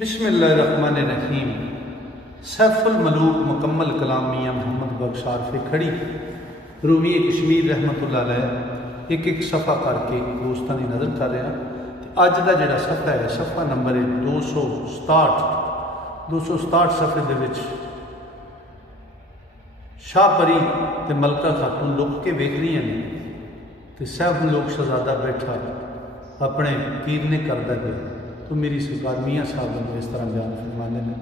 बिस्मिल्लाहिर्रहमानिर्रहीम। सैफुल मलूक मुकम्मल कलाम मियाँ मोहम्मद बख्श आरफ़ खड़ी रूमी कश्मीर रहमतुल्लाह अलैह एक एक सफ़ा करके दोस्तों की नज़र कर रहा। अज का जोड़ा सफ़ा है सफ़ा नंबर है 267 सफ़े दे विच शाहपरी ते मलका खातून लुक के वेख रही ने तो सैफ लोग शहजादा बैठा अपने पीर ने करदा गया तो मेरी सरकार मियाँ साहब ने इस तरह बयान फरमाते हैं।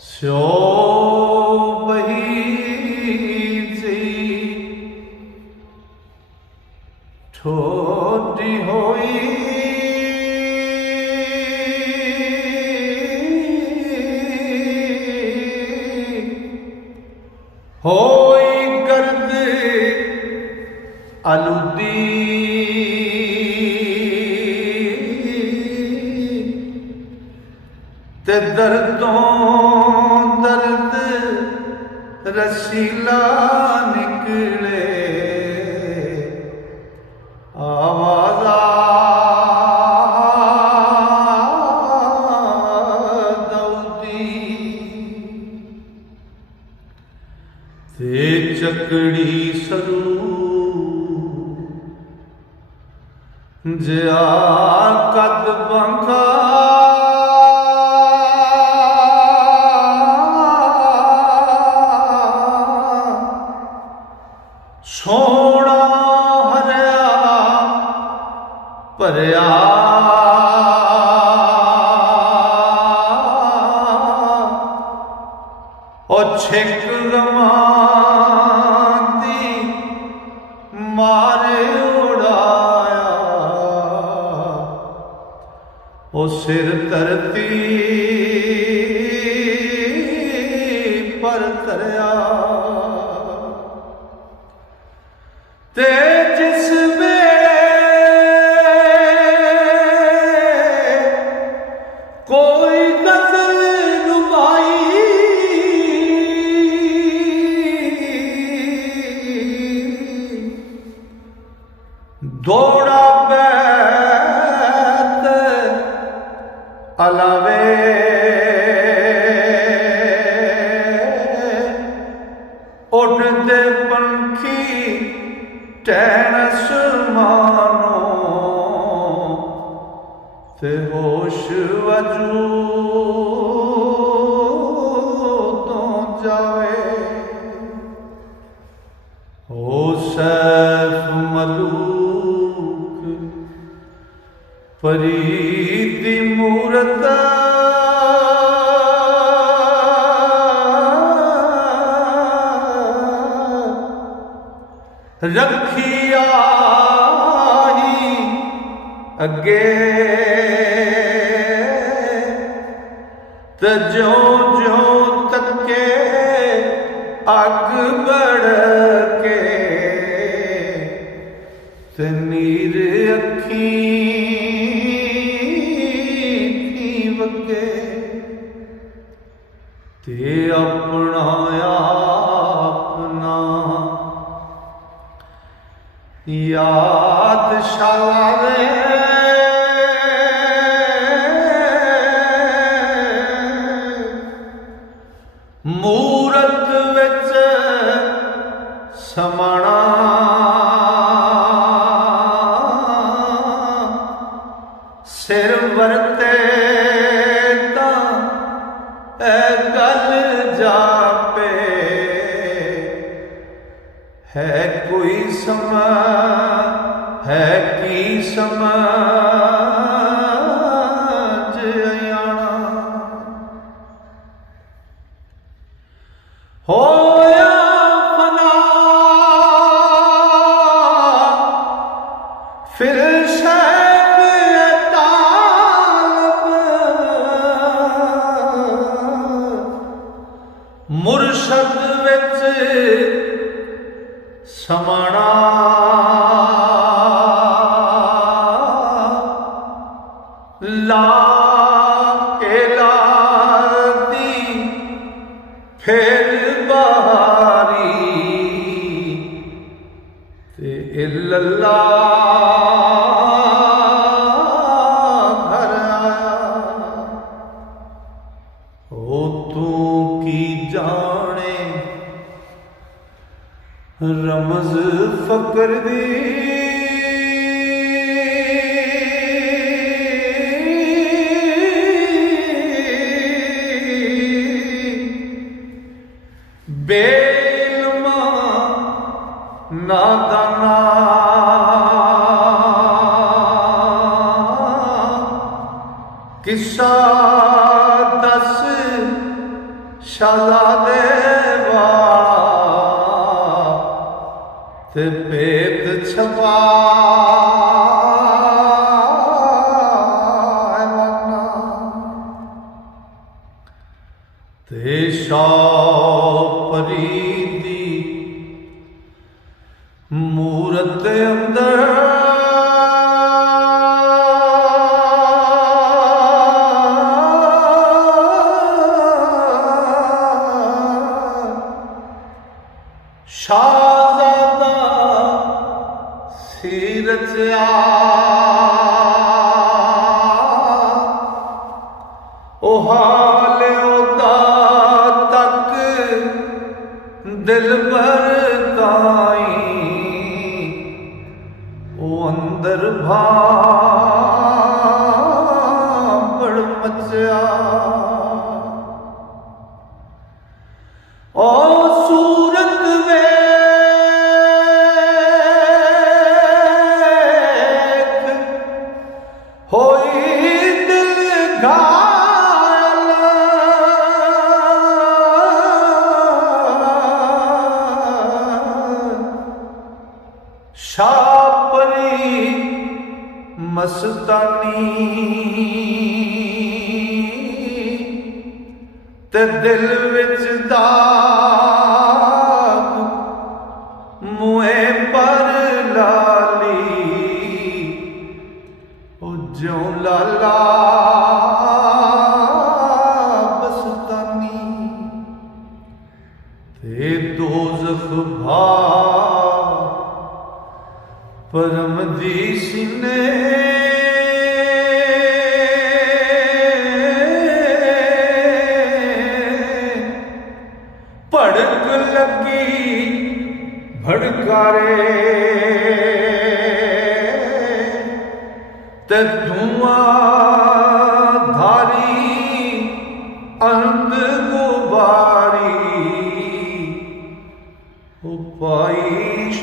सो ठोडी होई गर्द आलूदी ते दर्दों दर्द रसीला निकले ते चकड़ी सरू जया कद बंका सोना हरिया भरिया और छिक गमांदी मारे उड़ाया ओ सिर धरती पर तरया ते जिस कोई गजल नुमाई दौड़ा बैत अलावे उड़ते पंखी टैनस मानो ते होश वजूदों जावे ओ सैफ मलूक फरीदी मूरत रखिया ही अगे ते जो जो तके अग बढ़ के ते नीर अखी थी वगे ते अपना अपना याद शालावे मूरत विच समाना सिर वरते तां ऐ गल जापे है कोई समा है की समझ आना होया फना फिर शैख तालब मुर्शद विच समाना इल्लल्लाह घर आया। ओ तू की जाने रमज फकर दी, बेलमा नादाना किस्सा दस शहजादे वाला ते भेद छपा ते परी दी मूरत अंदर शाहजादा सीरत ओ हाल ओदा तक दिल भर ताई ओ अंदर भांबड़ मचा। ओ सूरत वेख होई दिल घायल, शापरी मस्तानी ते दिल विच दाग मुए पर लाली ओ ज्यों लाला बस्तानी ते दोज़ख भा परम दी सीने भड़क लगी भड़कारे ते धुआं धारी अंध गुबारी ओ पाइश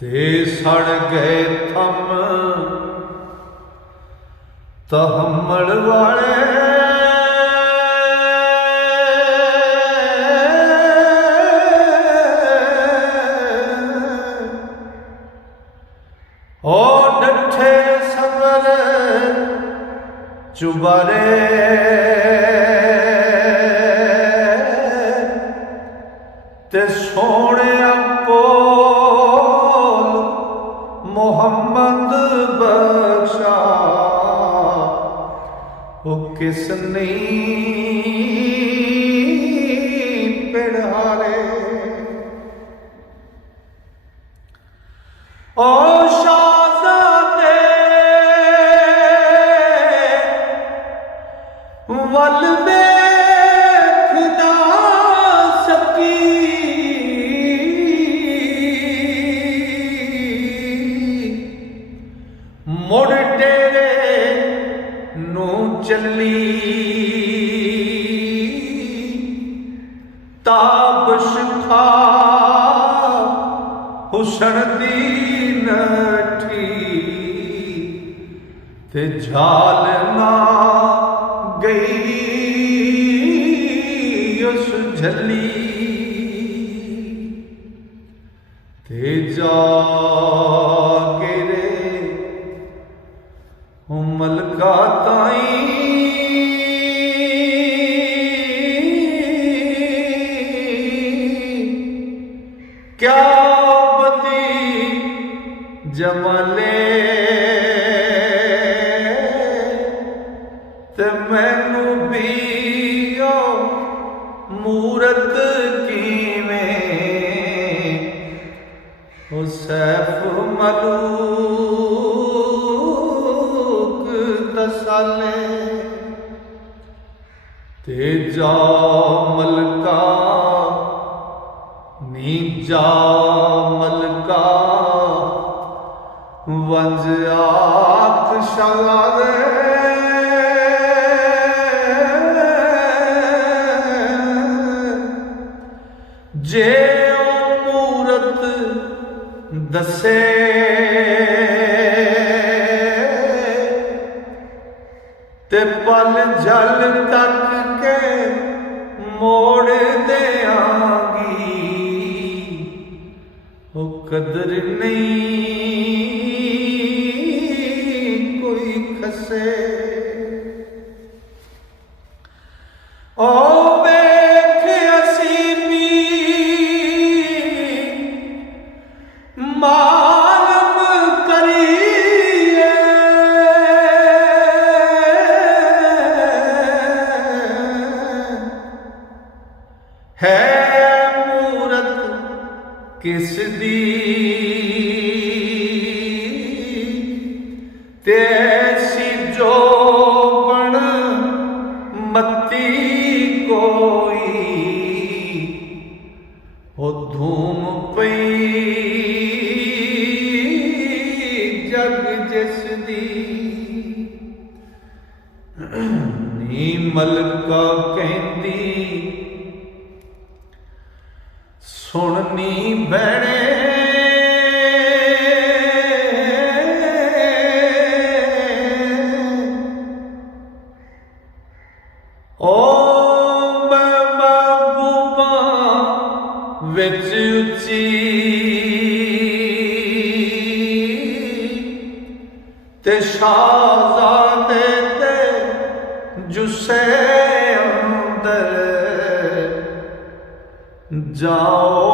ते सड़ गए थम तहम्मल वाले ओ डठे सबर चुबारे ते सोने मोहम्मद बख्शा ओ किस नहीं पिढ़ारे। ओ शाहजादे वल देखदा सकी मुड़ डेरे नू चली ताबश खा हुसन दी नठी ते झाल ना गई उस झली ते जा मलका ताई क्या बती जमले ते मैनू भी मूरत कीवें ओ सैफ मलूक दसाले ते जा मलका नी जा मलका वंज आख शगादे जे ओ मूरत दसे ते पल जल तक के मोड़ देआंगी ओ कदर नहीं कोई खसे ओ वेख असीमी मालम करिए है मूरत किस दी तेसी जो बन मती कोई ओ धूम पई जग जिस दी नी मलका कहंदी सुननी भैणे ओ महबूबा विच उची ते शाहज़ादे ते जुस्से अंदर जाओ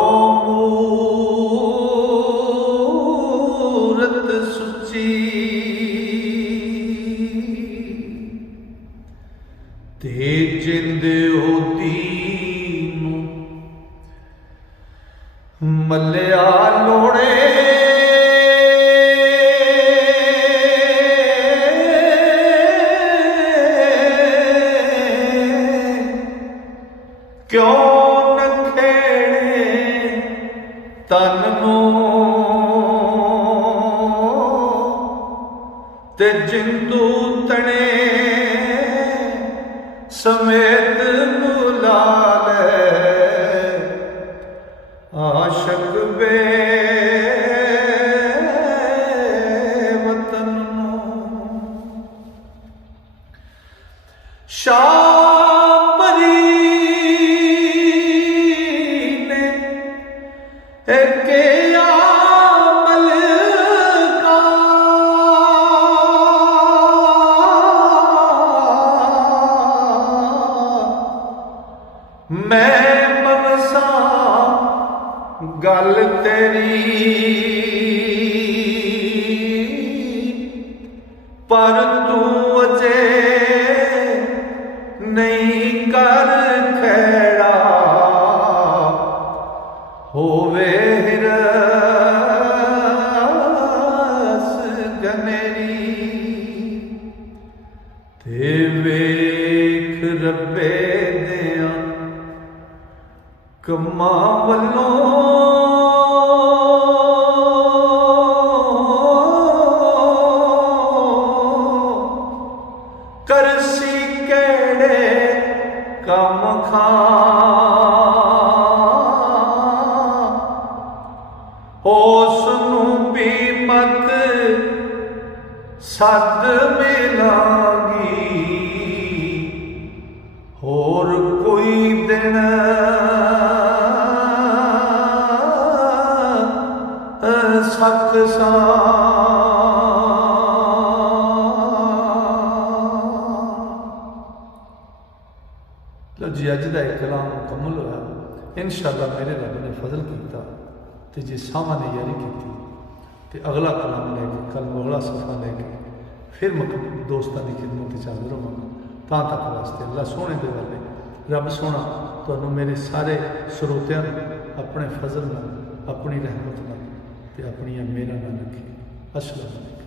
मूरत सुची ते जिंद होती मलिया लोड़े क्यों तन ते जिंदू तने समेत बुला ले आशक बे वतन शापरी के आमल का मैं मनसा गल तेरी पर तू अजे नहीं कर खैड़ा होवे रस गनेरी ते वेख रब्बे दिया कम्मा वल्लों करसी केड़े कम खा उसनू भी मत सद मिलांगी होर कोई दिन सख सा लो जी अज का एक कलाम मुकम्मल होया इंशाअल्लाह मेरे रब ने फजल किया ते जे सामने यारी की ते अगला कलाम लेके कल अगला सफ़ा लेके फिर दोस्तों की खिदमत हाजिर होवांगा। तक वास्ते अल्लाह सोने दे वाले रब सोना तुहानूं मेरे सारे ਸਰੋਤਿਆਂ ਨੂੰ अपने फजल नाल, अपनी रहमत नाल ते अपनी मेहरां नाल रखे। अस्सलाम।